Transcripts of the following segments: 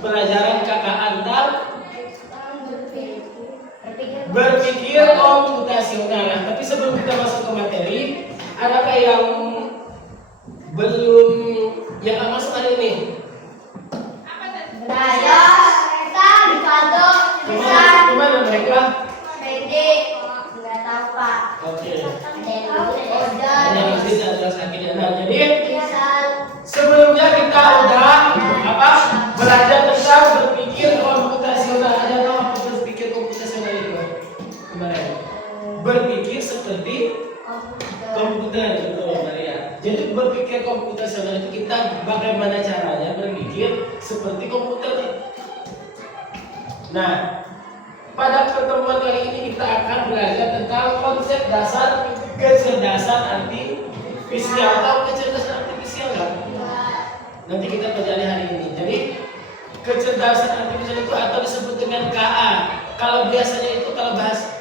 pelajaran KKA tentang berpikir komputasional. Nah, tapi sebelum kita masuk ke materi, adakah yang belum yang masuk hari ini? Kemana mereka? Nggak tahu Pak. Oke. Ada Jadi sebelumnya kita udah belajar tentang berpikir komputasional. Ada tahu apa berpikir komputasional itu? Kemarin. Berpikir seperti komputer, betul Maria. Jadi berpikir komputasional itu kita bagaimana caranya berpikir seperti komputer. Nah, pada pertemuan kali ini kita akan belajar tentang konsep dasar kecerdasan artifisial. Tahu kecerdasan artifisial nggak? Nanti kita pelajari hari ini. Jadi kecerdasan artifisial itu atau disebut dengan KA. Kalau biasanya itu kalau bahas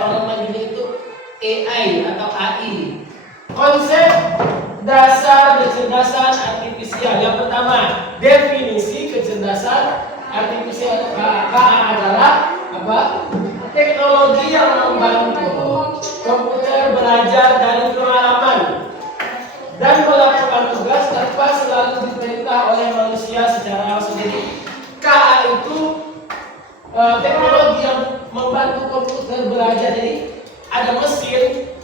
orang manggilnya itu AI atau AI. Konsep dasar kecerdasan artifisial. Yang pertama, definisi kecerdasan artifisial KA adalah apa? Teknologi yang membantu komputer belajar dari pengalaman dan melakukan tugas tanpa selalu diperintah oleh manusia secara langsung. Jadi KA itu teknologi yang membantu komputer belajar. Jadi ada mesin,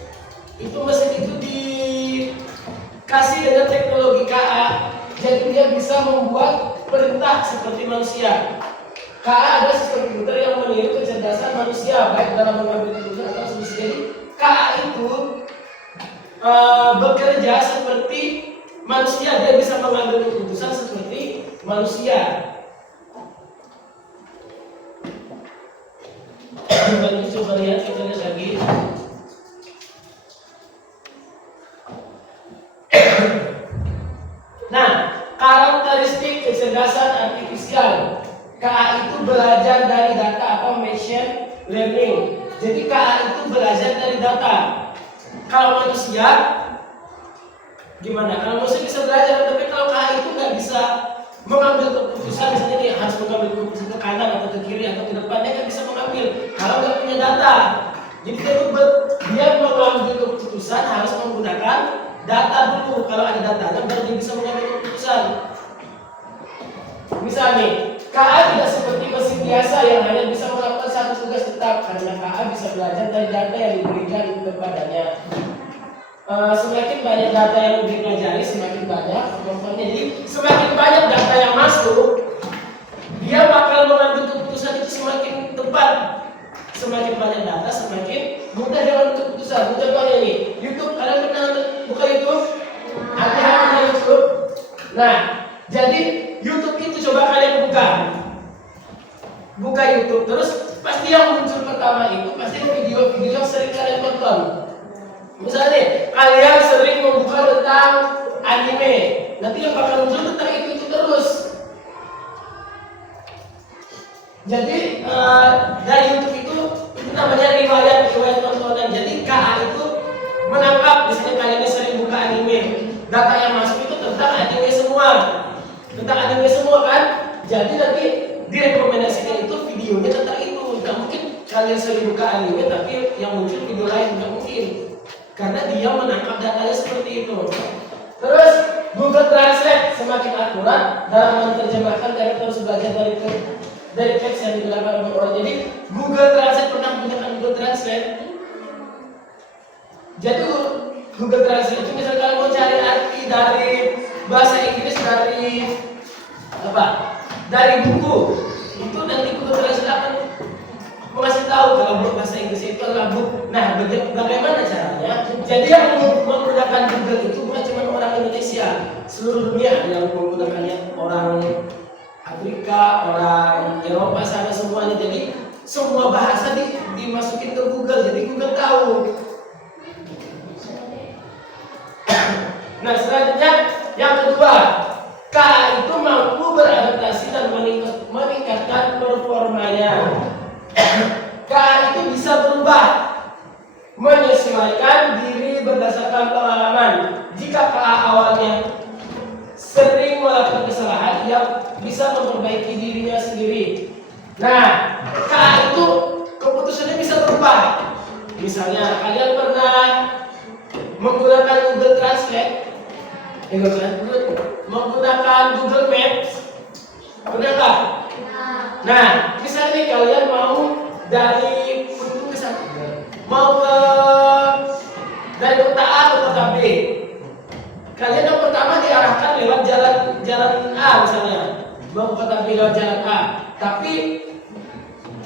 itu mesin itu dikasih dengan teknologi KA, jadi dia bisa membuat perintah seperti manusia. KA adalah sistem komputer yang meniru kecerdasan manusia, baik dalam mengambil keputusan atau solusi. Jadi KA itu bekerja seperti manusia, dia bisa mengambil keputusan seperti manusia. Bagi coba lihat, kita lihat lagi. Nah, karakteristik kecerdasan artifisial. KA itu belajar dari data atau machine learning. Jadi KA itu belajar dari data. Kalau manusia gimana? Kalau manusia bisa belajar, tapi kalau KA itu nggak bisa mengambil keputusan, misalnya dia harus mengambil keputusan ke kanan atau ke kiri atau ke depan, dia nggak bisa mengambil kalau nggak punya data. Jadi dia mengambil keputusan harus menggunakan data dulu. Kalau ada datanya baru dia bisa mengambil keputusan. Misalnya KA tidak seperti mesin biasa yang hanya bisa melakukan satu tugas tetap, karena KA bisa belajar dari data yang diberikan kepadanya. Semakin banyak data yang dipelajari, semakin banyak kemampuannya. Jadi semakin banyak data yang masuk, dia bakal mengambil keputusan itu semakin tepat. Semakin banyak data, semakin mudah dia mengambil keputusan. Contohnya nih, YouTube. Kalian pernah buka YouTube? Ada YouTube. Nah, jadi YouTube itu coba kalian buka YouTube, terus pasti yang muncul pertama itu pasti video-video yang sering kalian tonton. Misalnya kalian sering membuka tentang anime, nanti yang bakal muncul tentang itu terus. Jadi dari YouTube itu namanya riwayat tontonan. Jadi KA itu menangkap, misalnya kalian sering buka anime, data yang masuk itu tentang anime semua kan. Jadi nanti direkomendasikan itu videonya tentang itu. Nggak mungkin kalian sering buka anime tapi yang muncul video lain, nggak mungkin, karena dia menangkap datanya seperti itu. Terus Google Translate semakin akurat dalam menerjemahkan dari terus belajar dari teks yang digunakan oleh orang. Jadi Google Translate, pernah menggunakan Google Translate? Jadi Google Translate itu misalnya kalian mau cari arti dari bahasa Inggris dari buku, itu nanti Google Translate akan mengasih tahu kalau bahasa Inggris itu adalah buku. Nah, bagaimana caranya? Jadi yang menggunakan Google itu bukan cuma orang Indonesia, seluruh dunia ada yang menggunakannya, orang Afrika, orang Eropa sana semuanya. Jadi semua bahasa dimasukin ke Google, jadi Google tahu. Nah, selanjutnya yang kedua, KA itu mampu beradaptasi dan meningkatkan performanya. KA itu bisa berubah, menyesuaikan diri berdasarkan pengalaman. Jika KA awalnya sering melakukan kesalahan, dia bisa memperbaiki dirinya sendiri. Nah, KA itu keputusannya bisa berubah. Misalnya kalian pernah menggunakan Google Translate, menggunakan Google Maps, pernah nggak? Nah, misalnya nih kalian mau dari mau ke dari kota A ke kota B. Kalian yang pertama diarahkan lewat jalan A misalnya, mau ke kota B lewat jalan A. Tapi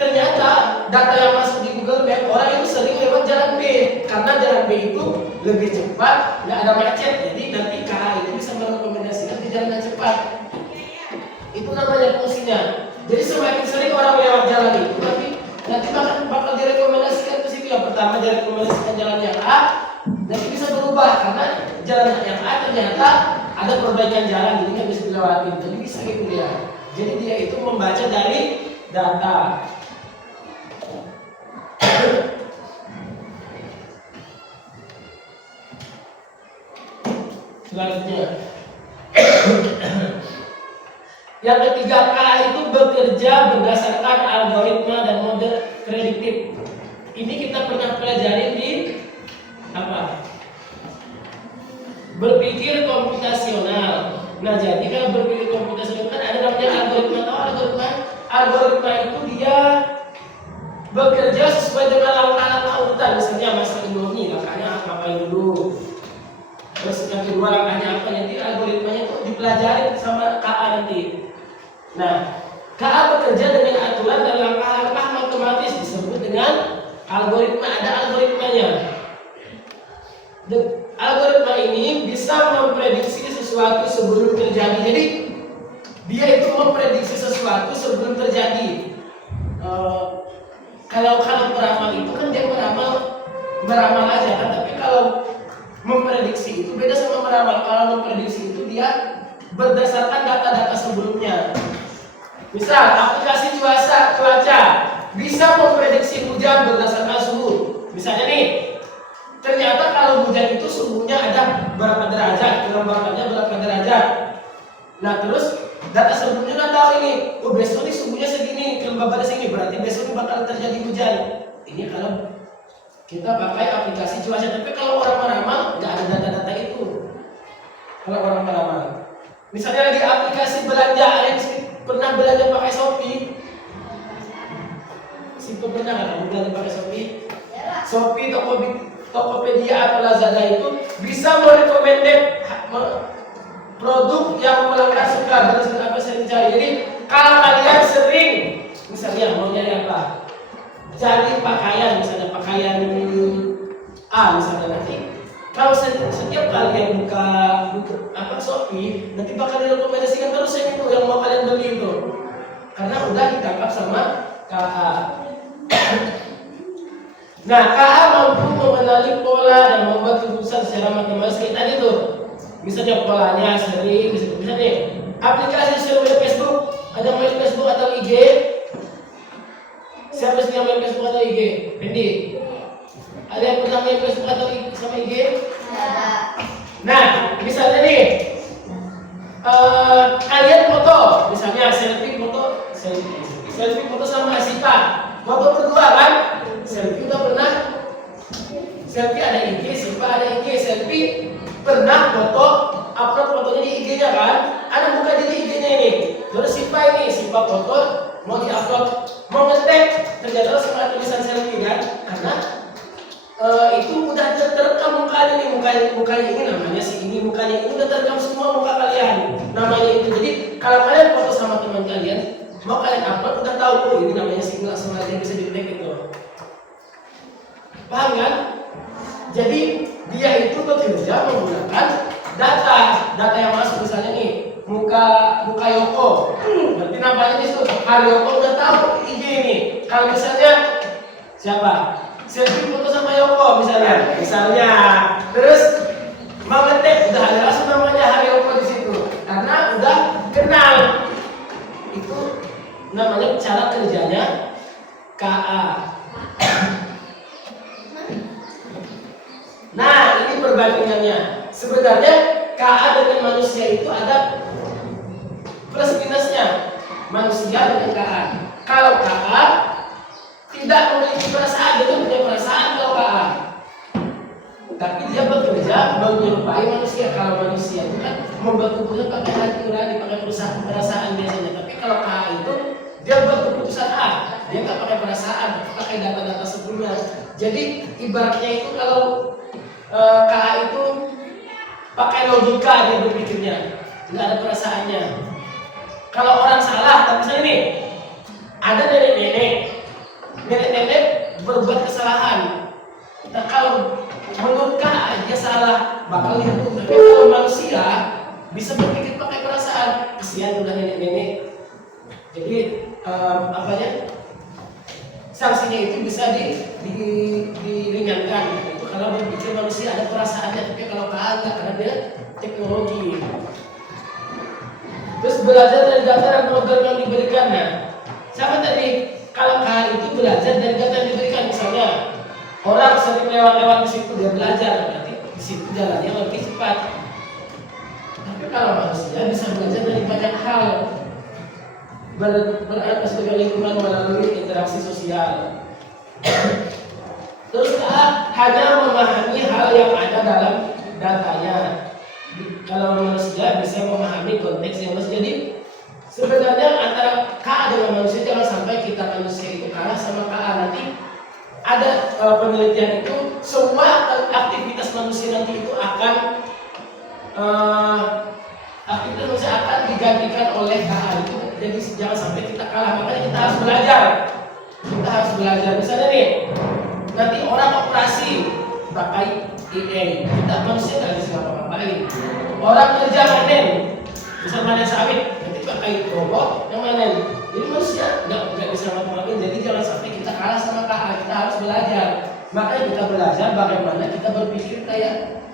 ternyata data yang masuk di Google Map orang itu sering lewat jalan B karena jalan B itu lebih cepat, nggak ada macet. Jadi nanti KA itu bisa merekomendasikan di jalan yang cepat. Itu namanya fungsinya. Jadi semakin sering orang lewat jalan itu, nanti bakal direkomendasikan ke situ. Yang pertama direkomendasikan jalan yang A, nanti bisa berubah karena jalan yang A ternyata ada perbaikan jalan, jadi nggak bisa dilewati. Jadi bisa gitu dia. Jadi dia itu membaca dari data. Selanjutnya, yang ketiga, KA itu bekerja berdasarkan algoritma dan model prediktif. Ini kita pernah pelajari di apa? Berpikir komputasional. Nah, jadi kalau berpikir komputasional kan ada namanya algoritma. Tahu algoritma? Algoritma itu dia bekerja sesuai dengan langkah-langkah urutan. Misalnya masak Indomie, langkahnya ngapain dulu. Terus yang kedua langkahnya apa? Nanti algoritmanya itu dipelajari sama KA nanti. Nah, KA bekerja dengan aturan dan langkah-langkah matematis disebut dengan algoritma. Ada algoritmanya. Algoritma ini bisa memprediksi sesuatu sebelum terjadi. Jadi dia itu memprediksi sesuatu sebelum terjadi. Kalau peramal itu kan dia meramal aja kan. Tapi kalau memprediksi itu beda sama meramal. Kalau memprediksi itu dia berdasarkan data-data sebelumnya. Misal aplikasi cuaca bisa memprediksi hujan berdasarkan suhu. Misalnya nih, ternyata kalau hujan itu suhunya ada berapa derajat, kelembabannya berapa derajat. Nah terus data sebelumnya udah tahu ini, oh besok nih suhunya segini, kelembabannya segini, berarti besok bakal terjadi hujan. Ini kalau kita pakai aplikasi cuaca. Tapi kalau orang meramal nggak ada data-data itu. Kalau orang meramal, misalnya lagi aplikasi belanja, yang pernah belanja pakai Shopee? Pernah nggak belanja pakai Shopee? Shopee, Tokopedia atau Lazada itu bisa merekomendasi produk yang pelanggan suka berdasarkan apa sering cari. Jadi kalau kalian sering, misalnya mau nyari apa, cari pakaian, misalnya pakaian A misalnya, nanti kalau setiap kalian buka apa Shopee, nanti bakal direkomendasikan terus yang itu yang mau kalian beli itu, karena udah ditangkap sama KA. Nah, KA mampu mengenali pola dan membuat keputusan secara matematis. Kayak tadi tuh, misalnya polanya sering, misalnya aplikasi sosial media Facebook, ada main Facebook atau IG? Siapa sih yang main Facebook atau IG? Pendi? Ada yang pernah main Facebook atau sama IG? Nah, misalnya nih, kalian foto, misalnya selfie foto sama Asita, foto berdua kan? Selfie udah pernah? Selfie ada IG, Sipa ada IG, selfie pernah foto, upload fotonya di IG-nya kan? Ada buka di IG-nya ini. Terus Sipa foto mau di-upload, mau nge-tag, ternyata sama tulisan selfie kan? Karena itu udah terekam mukanya ini namanya si ini, mukanya ini udah terekam semua muka kalian. Namanya itu. Jadi kalau kalian foto sama teman kalian, mau kalian upload udah tahu, oh ini namanya si ini, langsung aja bisa di-tag itu. Paham kan? Jadi dia itu bekerja menggunakan data yang masuk. Misalnya nih muka Yoko, berarti namanya di situ hari Yoko udah tahu IG ini. Kalau misalnya siapa selfie foto sama Yoko misalnya, terus mau ngetek udah ada langsung namanya hari Yoko di situ karena udah kenal. Itu namanya cara kerjanya KA. Nah, ini perbandingannya. Sebenarnya KA dengan manusia itu ada plus manusia dengan KA. Kalau KA tidak memiliki perasaan, dia punya perasaan kalau KA. Tapi dia bekerja menyerupai manusia. Kalau manusia itu kan membuat keputusan pakai hati nurani, pakai perasaan biasanya. Tapi kalau KA itu dia buat keputusan A, dia nggak pakai perasaan, pakai data-data sebelumnya. Jadi ibaratnya itu kalau KA itu pakai logika dia berpikirnya, nggak ada perasaannya. Kalau orang salah, tapi misalnya nih ada nenek-nenek berbuat kesalahan. Nah, kalau menurut KA dia salah, bakal dihukum. Tapi kalau manusia bisa berpikir pakai perasaan, kesian udah nenek-nenek. Jadi sanksinya itu bisa diringankan. Itu kalau berpikir manusia ada perasaannya, tapi kalau KA enggak, karena dia teknologi. Terus belajar dari data dan program yang diberikannya. Sama tadi, kalau KA itu belajar dari data yang diberikan, misalnya orang sering lewat-lewat di situ dia belajar, berarti di situ jalannya lebih cepat. Tapi kalau manusia bisa belajar dari banyak hal, beradaptasi dengan lingkungan melalui interaksi sosial. Terus hanya memahami hal yang ada dalam datanya. Kalau manusia bisa memahami konteks yang luas. Jadi sebenarnya antara KA dengan manusia, jangan sampai kita manusia itu kalah sama KA. Nanti ada penelitian itu semua aktivitas manusia nanti itu akan aktivitas manusia akan digantikan oleh KA itu. Jadi jangan sampai kita kalah, makanya kita harus belajar. Kita harus belajar. Misalnya nih, nanti orang operasi pakai IA, kita manusia nggak bisa ngapa-ngapain. Orang kerja panen, bisa panen sawit, nanti pakai robot yang panen. Jadi manusia nggak bisa ngapa-ngapain. Jadi jangan sampai kita kalah sama KA. Kita harus belajar. Makanya kita belajar bagaimana kita berpikir kayak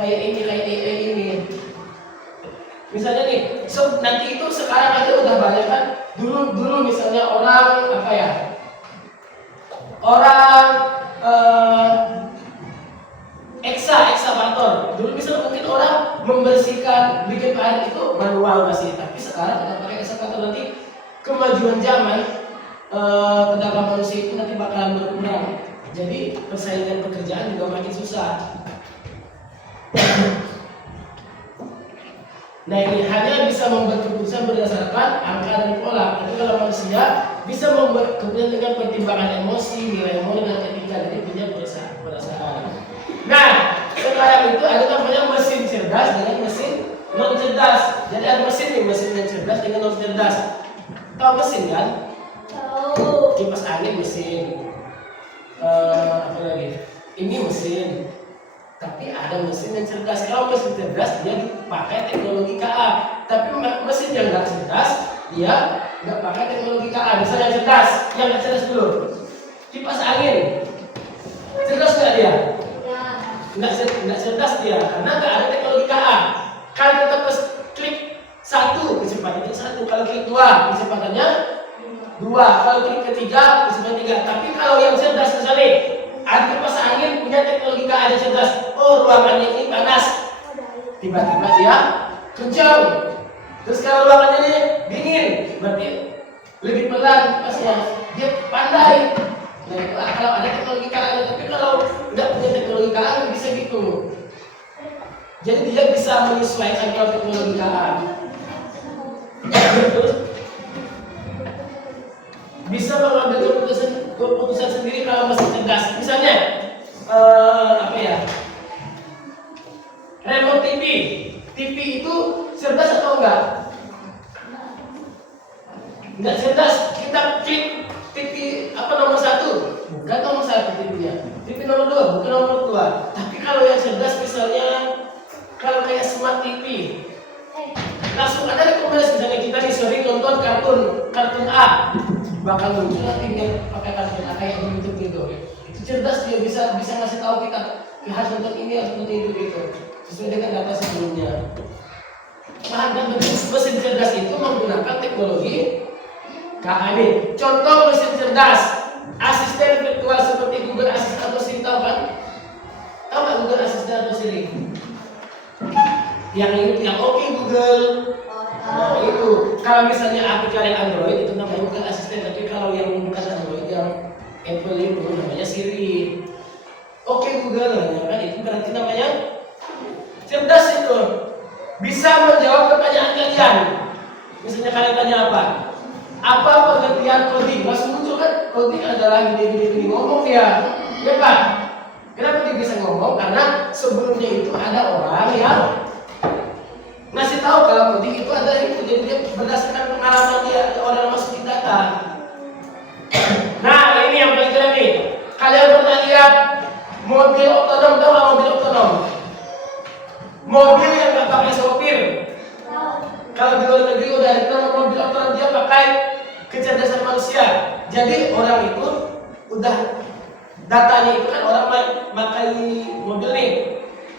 ini, kayak IA ini. Misalnya nih, nanti itu sekarang aja udah banyak kan. Dulu misalnya orang eksavator. Dulu misalnya mungkin orang membersihkan, bikin air itu manual masih. Tapi sekarang udah pakai eksavator. Nanti kemajuan zaman tenaga manusia itu nanti bakalan berkurang. Jadi persaingan pekerjaan juga makin susah. Nah, ini hanya bisa membuat keputusan berdasarkan angka dan pola. Tapi kalau manusia bisa membuat keputusan dengan pertimbangan emosi, nilai moral dan etika. Jadi punya perasaan. Nah, sekarang itu ada namanya mesin cerdas dengan mesin non cerdas. Jadi ada mesin yang cerdas dengan non cerdas. Tahu mesin kan? Tahu. Kipas angin mesin. Apa lagi? Ini mesin. Tapi ada mesin yang cerdas. Kalau mesin cerdas dia pakai teknologi KA. Tapi mesin yang nggak cerdas dia nggak pakai teknologi KA. Misalnya cerdas, yang nggak cerdas dulu. Kipas angin, cerdas nggak dia? Nggak cerdas dia, karena nggak ada teknologi KA. Kalau kita klik 1, kecepatannya 1. Kalau klik 2, kecepatannya 2. Kalau klik ketiga, kecepatan 3. Tapi kalau yang cerdas misalnya ada kipas angin punya teknologi KA ada cerdas. Oh, ruangannya ini panas, tiba-tiba dia kencang. Terus kalau ruangannya ini dingin, berarti lebih pelan kipasnya. Dia pandai. Nah, kalau ada teknologi KA, tapi kalau nggak punya teknologi KA nggak bisa gitu. Jadi dia bisa menyesuaikan kalau teknologi KA. Terus bisa mengambil keputusan sendiri kalau masih cerdas. Misalnya remote TV. TV itu cerdas atau enggak? Enggak cerdas. Kita klik TV nomor 1, bukan nomor 1 TV-nya. TV nomor 2, bukan nomor 2. Tapi kalau yang cerdas misalnya kalau kayak smart TV, langsung ada rekomendasi. Misalnya kita sering nonton kartun A, bakal muncul nanti dia pakai kartun A kayak di YouTube gitu. Itu cerdas, dia bisa ngasih tahu kita harus nonton ini, harus nonton itu gitu. Sesuai dengan data sebelumnya. Bahan mesin cerdas itu menggunakan teknologi KA ini. Contoh mesin cerdas, asisten virtual seperti Google Assistant atau Siri, tahu kan? Tahu nggak Google Assistant atau Siri? Yang oke Google. Nah itu, kalau misalnya aplikasi kalian Android itu namanya Google Assistant, tapi kalau yang bukan Android yang Apple itu namanya Siri. Oke Google, ya kan itu berarti namanya cerdas itu, bisa menjawab pertanyaan kalian. Misalnya kalian tanya apa? Apa pengertian coding? Langsung muncul kan? Coding adalah gini ngomong dia, ya Pak. Kenapa dia bisa ngomong? Karena sebelumnya itu ada orang yang ngasih tahu kalau coding itu ada itu, jadi dia berdasarkan pengalaman dia orang masukin data. Nah ini yang paling keren nih. Kalian pernah lihat mobil otonom? Tahu nggak mobil otonom? Mobil yang nggak pakai sopir. Kalau di luar negeri udah ada mobil otonom, dia pakai kecerdasan manusia. Jadi orang itu udah datanya itu kan orang pakai mobil nih.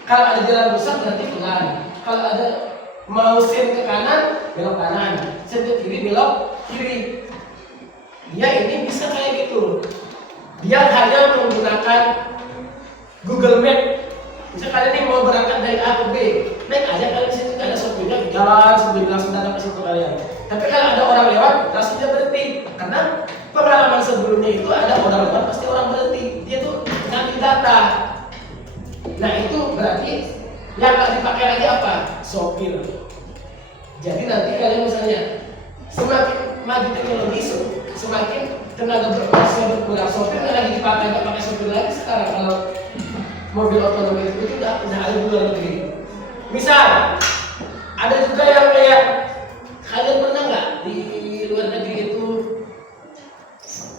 Kalau ada jalan rusak berarti pelan. Kalau ada mau sen ke kanan, belok kanan. Sen ke kiri, belok kiri. Dia ini bisa kayak gitu. Dia hanya menggunakan Google Map. Misalnya kalian ini mau berangkat dari A ke B, naik aja kalian situ ada sopirnya jalan sebelum langsung datang ke situ kalian. Tapi kalau ada orang lewat, langsung dia berhenti. Karena pengalaman sebelumnya itu ada orang lewat pasti orang berhenti. Dia tuh ngambil data. Nah itu berarti yang nggak dipakai lagi apa? Sopir. Jadi nanti kalian misalnya semakin maju teknologi, semakin tenaga berkurang. Sopir nggak lagi dipakai, nggak pakai sopir lagi sekarang. Kalau mobil otonom itu udah ada di luar negeri. Misal ada juga yang kayak kalian pernah nggak di luar negeri itu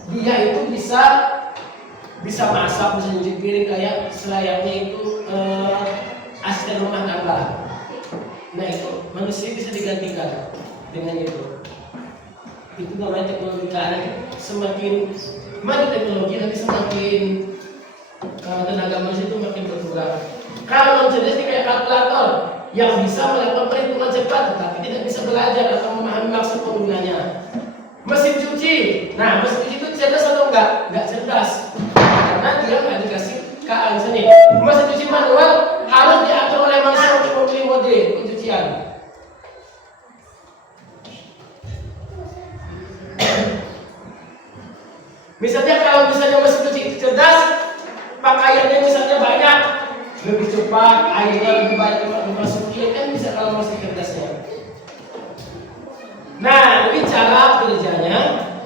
dia itu bisa masak, bisa nyuci piring kayak selayaknya itu asisten rumah tangga. Nah itu manusia bisa digantikan dengan itu. Itu namanya teknologi. Karena semakin maju teknologi nanti semakin tenaga manusia itu makin berkurang. Kalau manusia ini kayak kalkulator yang bisa melakukan perhitungan cepat tetapi tidak bisa belajar atau memahami maksud penggunanya. Mesin cuci, nah mesin cuci itu cerdas atau enggak? Enggak cerdas, karena dia nggak dikasih keahlian nih. Mesin cuci manual harus diatur oleh manusia untuk memilih mode pencucian. Misalnya kalau misalnya mesin cuci itu cerdas, pakaiannya misalnya banyak, lebih cepat, airnya lebih banyak dimasukin, kan bisa kalau masih cerdasnya. Nah, ini cara kerjanya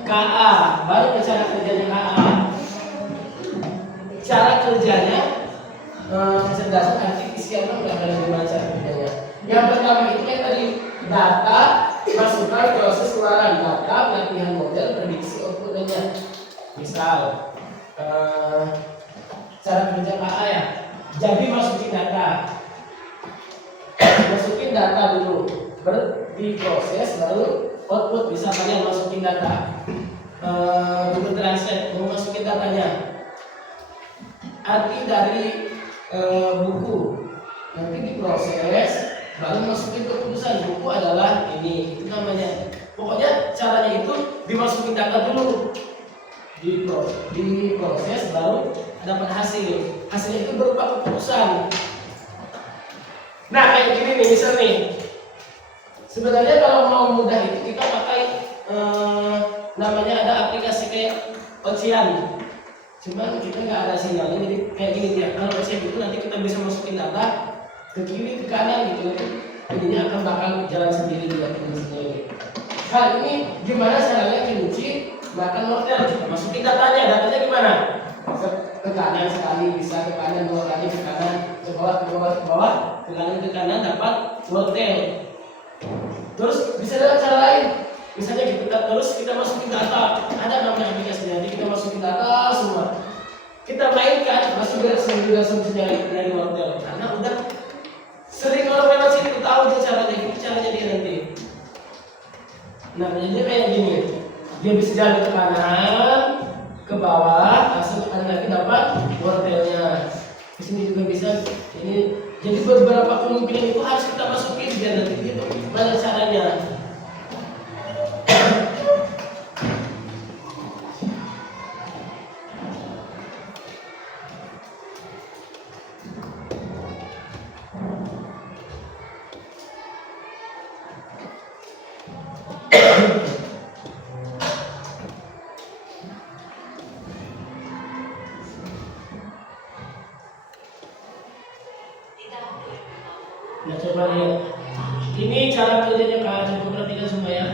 KA, baru cara kerjanya KA. Cara kerjanya kecerdasan artifisial itu nggak akan dibaca kerjanya. Yang pertama itu yang tadi data, masukkan proses keluaran data, pelatihan model, prediksi outputnya. Misal cara kerja KA ya. Jadi masukin data dulu, diproses baru output. Bisa kalian masukin data Google Translate, mau masukin datanya arti dari buku, nanti diproses baru masukin keputusan buku adalah ini, itu namanya. Pokoknya caranya itu dimasukin data dulu, diproses baru dapat hasilnya itu berupa keputusan. Nah kayak gini nih misal nih, sebenarnya kalau mau mudah itu kita pakai namanya ada aplikasi kayak Ocean, cuman kita nggak ada sinyalnya, jadi kayak gini dia. Kalau Ocean itu nanti kita bisa masukin data ke kiri ke kanan gitu, jadinya akan bakal jalan sendiri juga sendiri. Hal ini gimana caranya kunci makan wortel? Kita masukin datanya gimana? Ke kanan sekali, bisa ke kanan 2 kali, ke kanan, ke bawah, ke bawah, ke bawah, ke kanan dapat wortel. Terus bisa dengan cara lain, misalnya terus kita masukin data, ada namanya aplikasinya, jadi kita masukin data semua, kita mainkan, masukin dari wortel, karena udah sering orang lewat situ tahu dia caranya dia nanti. Nah jadi kayak gini, dia bisa jalan ke kanan, ke bawah, langsung ke kanan lagi dapat wortelnya. Di sini juga bisa. Ini jadi beberapa kemungkinan itu harus kita masukin biar nanti itu banyak caranya. Nah, coba lihat. Ini cara kerjanya Kak, coba perhatikan semua ya.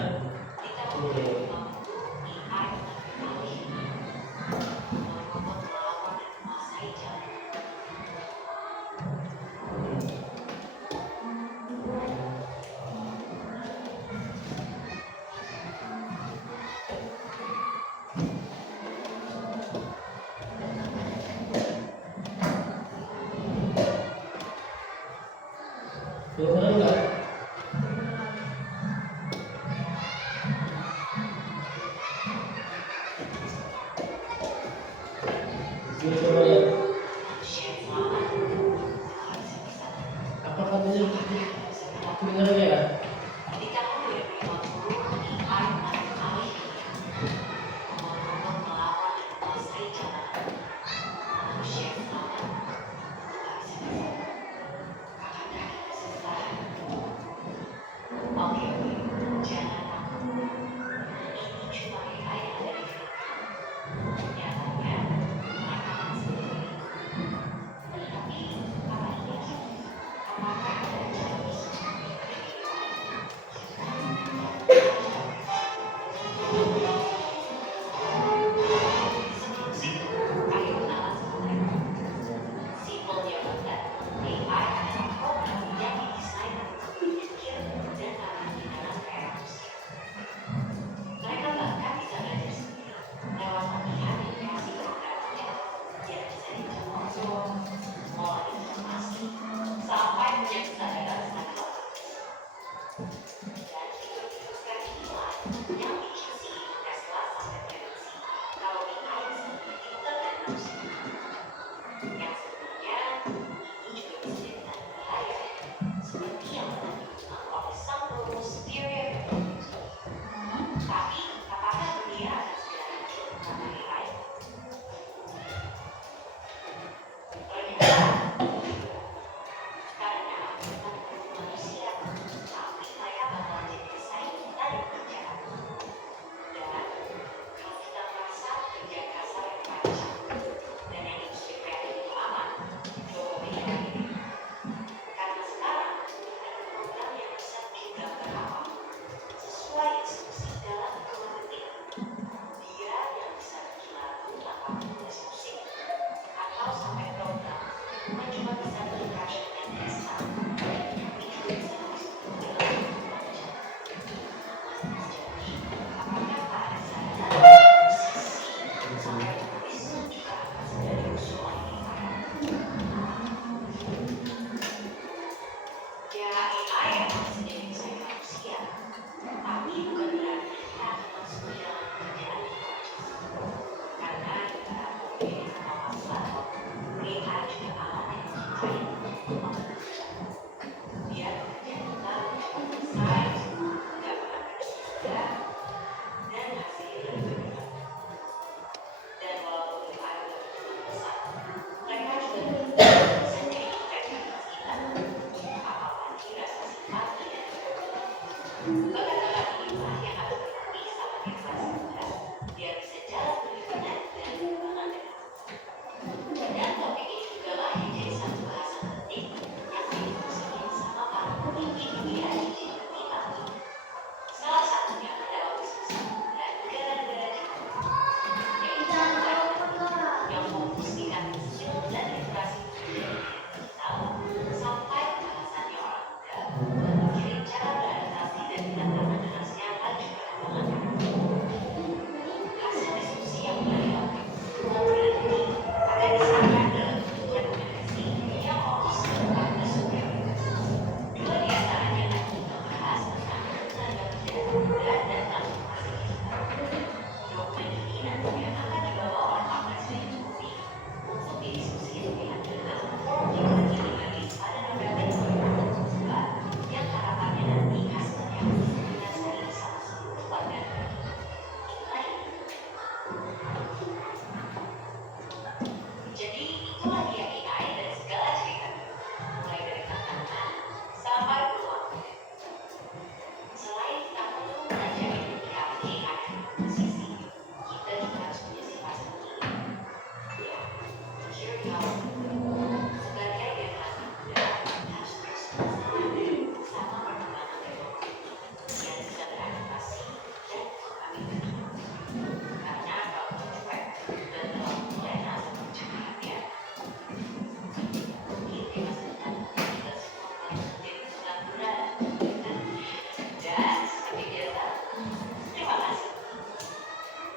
Oke. Kedengeran nggak? Ini coba lihat. Apa katanya? Kedengeran ya?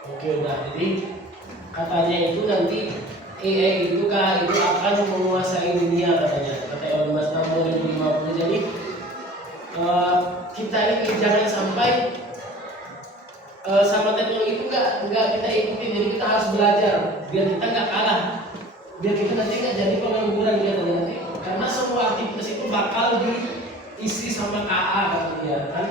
Oke, udah. Jadi katanya itu nanti AI itu kan itu akan menguasai dunia katanya. Kata Elon Musk tahun 2050. Jadi kita ini jangan sampai sama teknologi itu nggak kita ikutin. Jadi kita harus belajar biar kita nggak kalah. Biar kita nanti nggak jadi pengangguran dia nanti. Karena semua aktivitas itu bakal diisi sama KA katanya kan.